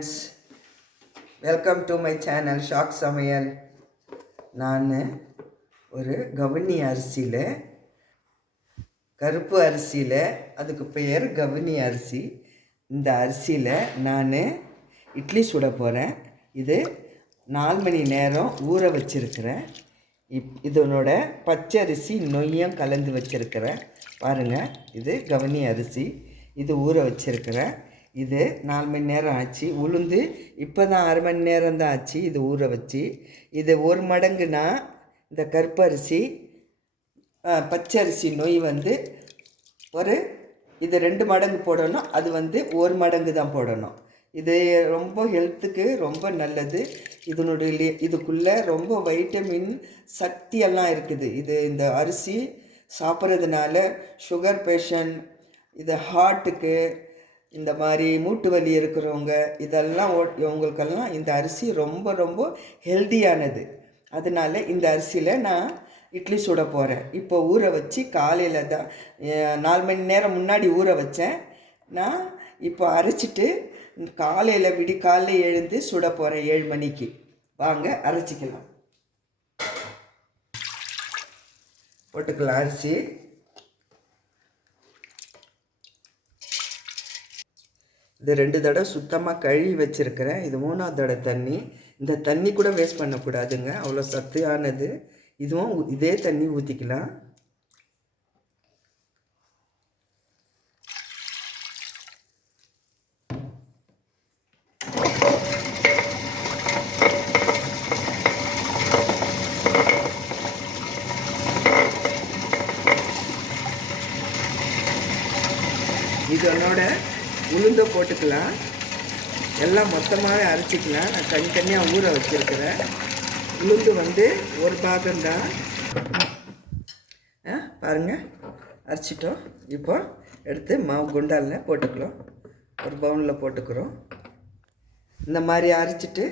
friends, welcome to my channel shock சமையல். நான் ஒரு கவுனி அரிசியில், கருப்பு அரிசியில், அதுக்கு பெயர் கவுனி அரிசி. இந்த அரிசியில் நான் இட்லி சுட போகிறேன். இது 4 மணி நேரம் ஊற வச்சுருக்கிறேன். இதனோட பச்சரிசி நொய்யும் கலந்து வச்சுருக்கிறேன். பாருங்கள், இது கவுனி அரிசி. இது ஊற வச்சுருக்கிறேன். இது 4 மணி நேரம் ஆச்சு. உளுந்து இப்போ தான் 1/2 மணி நேரம் தான் ஆச்சு இது ஊற வச்சு. இது 1 மடங்குனா இந்த கருப்பரிசி பச்சரிசி நொய் இது 2 மடங்கு போடணும். அது 1 மடங்கு தான் போடணும். இது ரொம்ப ஹெல்த்துக்கு ரொம்ப நல்லது. இதுக்குள்ளே ரொம்ப வைட்டமின் சக்தியெல்லாம் இருக்குது. இந்த அரிசி சாப்பிட்றதுனால சுகர் பேஷண்ட், இது ஹார்ட்டுக்கு, இந்த மாதிரி மூட்டு வலி இருக்கிறவங்க, இதெல்லாம் இவங்களுக்கெல்லாம் இந்த அரிசி ரொம்ப ரொம்ப ஹெல்த்தியானது. அதனால் இந்த அரிசியில் நான் இட்லி சுட போகிறேன். இப்போ ஊற வச்சு காலையில் தான் 4 மணி நேரம் முன்னாடி ஊற வச்சேன். நான் இப்போ அரைச்சிட்டு காலையில் விடிகாலையில் எழுந்து சுட போகிறேன் 7 மணிக்கு. வாங்க அரைச்சிக்கலாம். போட்டுக்கலாம் அரிசி. இது 2 தடவை சுத்தமாக கழுவி வச்சுருக்கிறேன். இது 3ஆவது தடவை தண்ணி. இந்த தண்ணி கூட வேஸ்ட் பண்ணக்கூடாதுங்க, அவ்வளோ சத்தானது. இதுவும் இதே தண்ணி ஊற்றிக்கலாம். இதனோட உளுந்தை போட்டுக்கலாம். எல்லாம் மொத்தமாகவே அரைச்சிக்கலாம். நான் தனித்தனியாக ஊற வச்சுருக்கிறேன். உளுந்து ஒரு பாகம்தான். பாருங்கள், அரைச்சிட்டோம். இப்போ எடுத்து மாவு குண்டாலில் போட்டுக்கலாம். ஒரு பவுனில் போட்டுக்கிறோம். இந்த மாதிரி அரைச்சிட்டு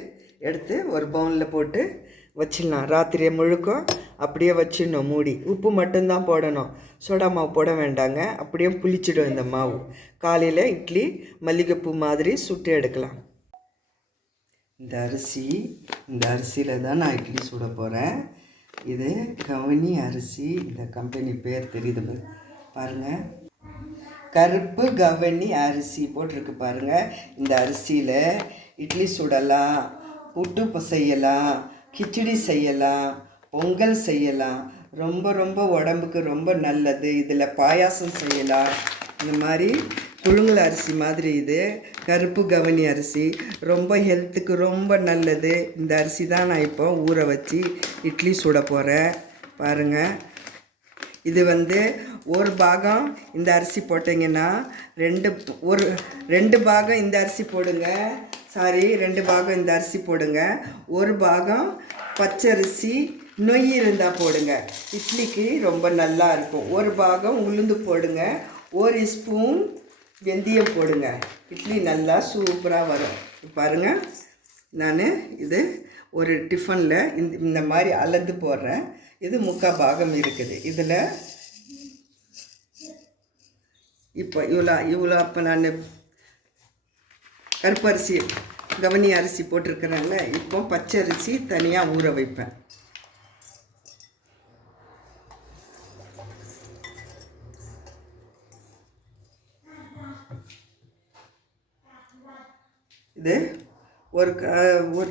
எடுத்து ஒரு பவுனில் போட்டு வச்சிடலாம். ராத்திரியை முழுக்கும் அப்படியே வச்சிடணும் மூடி. உப்பு மட்டும்தான் போடணும், சோடா மாவு போட வேண்டாங்க. அப்படியே புளிச்சிடும் இந்த மாவு. காலையில் இட்லி மல்லிகைப்பூ மாதிரி சுட்டு எடுக்கலாம். இந்த அரிசியில் தான் நான் இட்லி சுட போகிறேன். இது கவுனி அரிசி. இந்த கம்பெனி பேர் தெரியுது பாருங்கள், கருப்பு கவுனி அரிசி போட்டிருக்கு பாருங்கள். இந்த அரிசியில் இட்லி சுடலாம், புட்டு செய்யலாம், கிச்சடி செய்யலாம், பொங்கல் செய்யலாம். ரொம்ப ரொம்ப உடம்புக்கு ரொம்ப நல்லது. இதில் பாயாசம் செய்யலாம். இந்த மாதிரி புழுங்கல் அரிசி மாதிரி இது கருப்பு கவுனி அரிசி ரொம்ப ஹெல்த்துக்கு ரொம்ப நல்லது. இந்த அரிசி தான் நான் இப்போ ஊற வச்சு இட்லி சுட போகிறேன். பாருங்கள், இது ஒரு பாகம் இந்த அரிசி போட்டிங்கன்னா 2 பாகம் இந்த அரிசி போடுங்க. 2 பாகம் இந்த அரிசி போடுங்க. 1 பாகம் பச்சரிசி நொய் இருந்தால் போடுங்க. இட்லிக்கு ரொம்ப நல்லா இருக்கும். 1 பாகம் உளுந்து போடுங்க. 1 ஸ்பூன் வெந்தயம் போடுங்க. இட்லி நல்லா சூப்பராக வரும். பாருங்கள், நான் இது ஒரு டிஃபனில் இந்த மாதிரி அளந்து போடுறேன். இது 3/4 பாகம் இருக்குது இதில். இப்போ இவ்வளோ அப்போ நான் கருப்பரிசி கவுனி அரிசி போட்டிருக்கிறேன்ல, இப்போ பச்சரிசி தனியாக ஊற வைப்பேன். இது ஒரு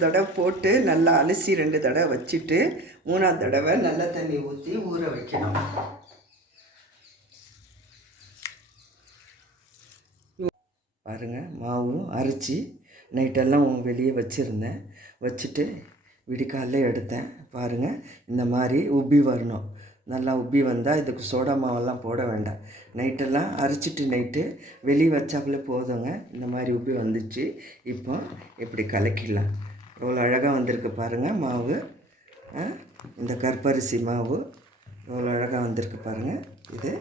தடவை போட்டு நல்லா அலசி 2 தடவை வச்சுட்டு 3ஆவது தடவை நல்ல தண்ணி ஊற்றி ஊற வைக்கணும். பாருங்கள், மாவும் அரைச்சி நைட்டெல்லாம் வெளியே வச்சுருந்தேன். வச்சுட்டு விடிக்காலையில் எடுத்தேன். பாருங்கள், இந்த மாதிரி உப்பி வரணும். நல்லா உப்பி வந்தால் இதுக்கு சோடா மாவெல்லாம் போட வேண்டாம். நைட்டெல்லாம் அரைச்சிட்டு நைட்டு வெளியே வச்சாப்புல போதுங்க. இந்த மாதிரி உப்பி வந்துச்சு. இப்போ இப்படி கலக்கிடலாம். எவ்வளோ அழகாக வந்திருக்கு பாருங்கள் மாவு. இந்த கருப்பரிசி மாவு எவ்வளோ அழகாக வந்திருக்கு பாருங்கள். இது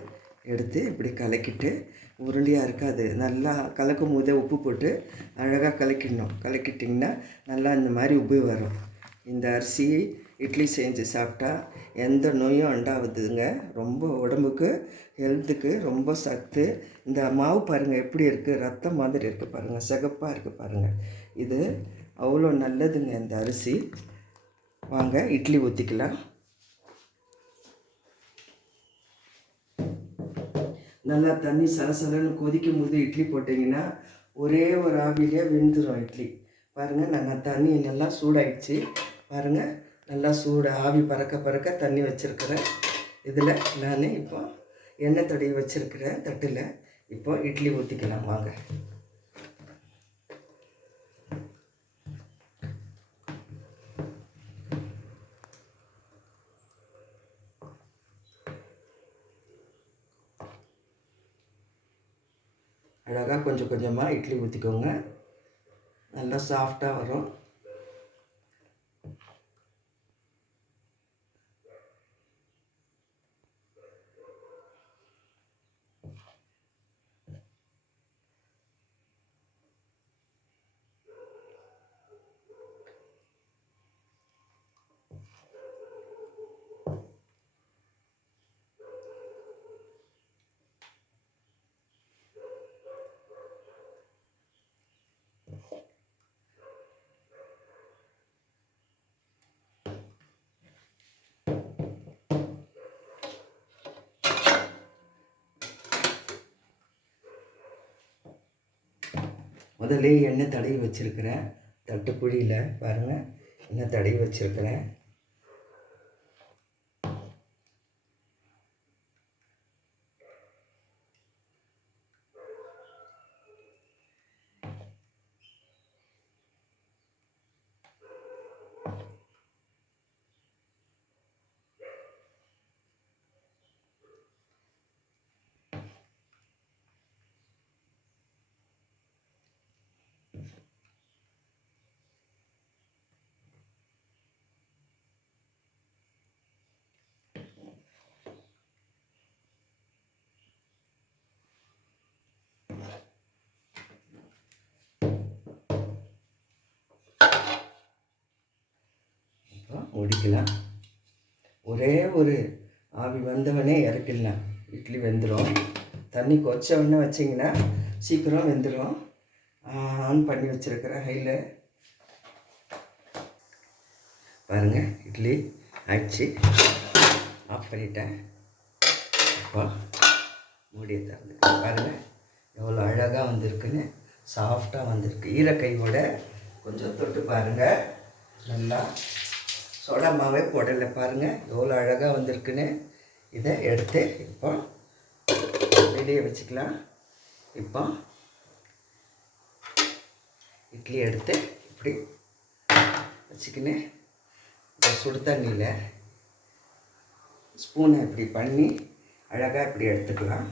எடுத்து இப்படி கலக்கிட்டு, உருண்டியாக இருக்காது, நல்லா கலக்கும் போதே உப்பு போட்டு அழகாக கலக்கிடணும். கலக்கிட்டிங்கன்னா நல்லா இந்த மாதிரி உப்பு வரும். இந்த அரிசி இட்லி செஞ்சு சாப்பிட்டா எந்த நோயும் உண்டாகுதுங்க. ரொம்ப உடம்புக்கு ஹெல்த்துக்கு ரொம்ப சத்து. இந்த மாவு பாருங்கள் எப்படி இருக்குது, ரத்தம் மாதிரி இருக்குது பாருங்கள், சிகப்பாக இருக்குது பாருங்கள். இது அவ்வளோ நல்லதுங்க இந்த அரிசி. வாங்க இட்லி ஊற்றிக்கலாம். நல்லா தண்ணி சலசலன்னு கொதிக்கும் போது இட்லி போட்டிங்கன்னா ஒரே ஒரு ஆவிலே வெந்துடும் இட்லி. பாருங்கள், நாங்கள் தண்ணி நல்லா சூடாயிடுச்சு பாருங்கள். நல்லா சூடு ஆவி பறக்க பறக்க தண்ணி வச்சுருக்கிறேன். இதில் நான் இப்போ எண்ணெய் தடவி வச்சுருக்கிறேன் தட்டில். இப்போ இட்லி ஊற்றிக்கலாம் வாங்க. அழகாக கொஞ்சம் கொஞ்சமாக இட்லி ஊற்றிக்கோங்க, நல்லா சாஃப்டாக வரும். முதல்ல எண்ணெய் தடவி வச்சுருக்கிறேன் தட்டுக்குழியில் பாருங்கள், எண்ணெய் தடவி வச்சுருக்கிறேன். முடிக்கலாம். ஒரே ஒரு ஆவி வந்தவனே இறக்கிடலாம், இட்லி வெந்துடும். தண்ணி கொச்சவொடனே வச்சிங்கன்னா சீக்கிரம் வெந்துடும். ஆன் பண்ணி வச்சுருக்கிறேன் ஹையில். பாருங்கள், இட்லி ஆயிடுச்சு, ஆஃப் பண்ணிட்டேன். இப்போ மூடியை திறந்து பாருங்கள் எவ்வளோ அழகாக வந்திருக்குன்னு, சாஃப்டாக வந்திருக்கு. ஈரக்கையோட கொஞ்சம் தொட்டு பாருங்கள், நல்லா சோடா மாவே போடலை பாருங்கள் எவ்வளோ அழகாக வந்திருக்குன்னு. இதை எடுத்து இப்போ வெளியே வச்சுக்கலாம். இப்போ இட்லி எடுத்து இப்படி வச்சுக்கின்னு சுடு தண்ணியில் ஸ்பூனை இப்படி பண்ணி அழகாக இப்படி எடுத்துக்கலாம்.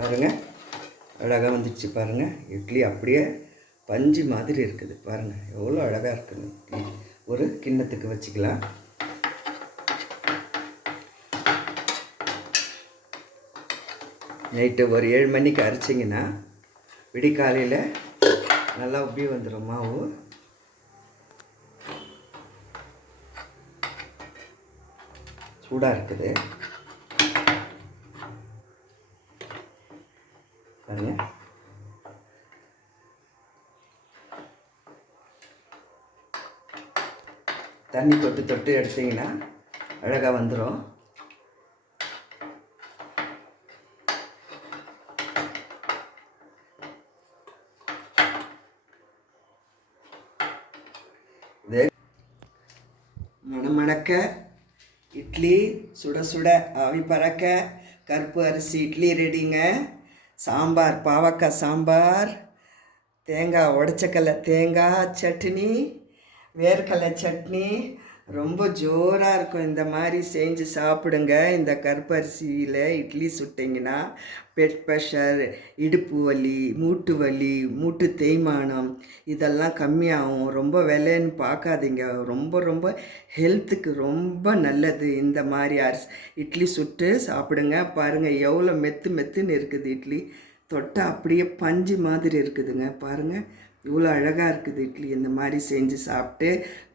பாருங்கள் அழகாக வந்துடுச்சு பாருங்கள். இட்லி அப்படியே பஞ்சு மாதிரி இருக்குது பாருங்கள், எவ்வளோ அழகாக இருக்குன்னு. இட்லி ஒரு கிண்ணத்துக்கு வச்சுக்கலாம். நைட்டு ஒரு 7 மணிக்கு அரைச்சிங்கன்னா விடிக்காலையில் நல்லா உப்பி வந்துடும் மாவு. சூடாக இருக்குது பாருங்க. தண்ணி தொட்டு தொட்டு எடுத்திங்கன்னா அழகாக வந்துடும். இது மணக்க இட்லி சுட சுட ஆவி பறக்க கருப்பு அரிசி இட்லி ரெடிங்க. சாம்பார், பாவக்காய் சாம்பார், தேங்காய் உடச்சக்கல்ல தேங்காய் சட்னி, வேர்க்கடலை சட்னி, ரொம்ப ஜோராக இருக்கும். இந்த மாதிரி செஞ்சு சாப்பிடுங்க. இந்த கருப்பரிசியில் இட்லி சுட்டிங்கன்னா பெட் ப்ரெஷர், இடுப்பு வலி, மூட்டு வலி, மூட்டு தேய்மானம் இதெல்லாம் கம்மியாகும். ரொம்ப விலைன்னு பார்க்காதீங்க, ரொம்ப ரொம்ப ஹெல்த்துக்கு ரொம்ப நல்லது. இந்த மாதிரி இட்லி சுட்டு சாப்பிடுங்க. பாருங்கள் எவ்வளோ மெத்து மெத்துன்னு இருக்குது இட்லி, தொட்டால் அப்படியே பஞ்சு மாதிரி இருக்குதுங்க. பாருங்கள் இவ்வளோ அழகாக இருக்குது இட்லி. இந்த மாதிரி செஞ்சு சாப்பிட்டு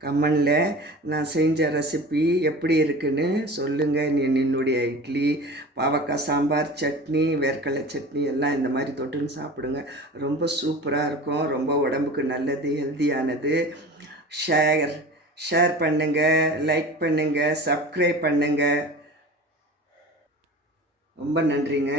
கமெண்டில் நான் செஞ்ச ரெசிபி எப்படி இருக்குன்னு சொல்லுங்கள். என்னுடைய இட்லி பாவக்காய் சாம்பார், சட்னி, வேர்க்கடலை சட்னி எல்லாம் இந்த மாதிரி தொட்டுன்னு சாப்பிடுங்க. ரொம்ப சூப்பராக இருக்கும். ரொம்ப உடம்புக்கு நல்லது, ஹெல்த்தியானது. ஷேர் பண்ணுங்கள், லைக் பண்ணுங்கள், சப்ஸ்கிரைப் பண்ணுங்கள். ரொம்ப நன்றிங்க.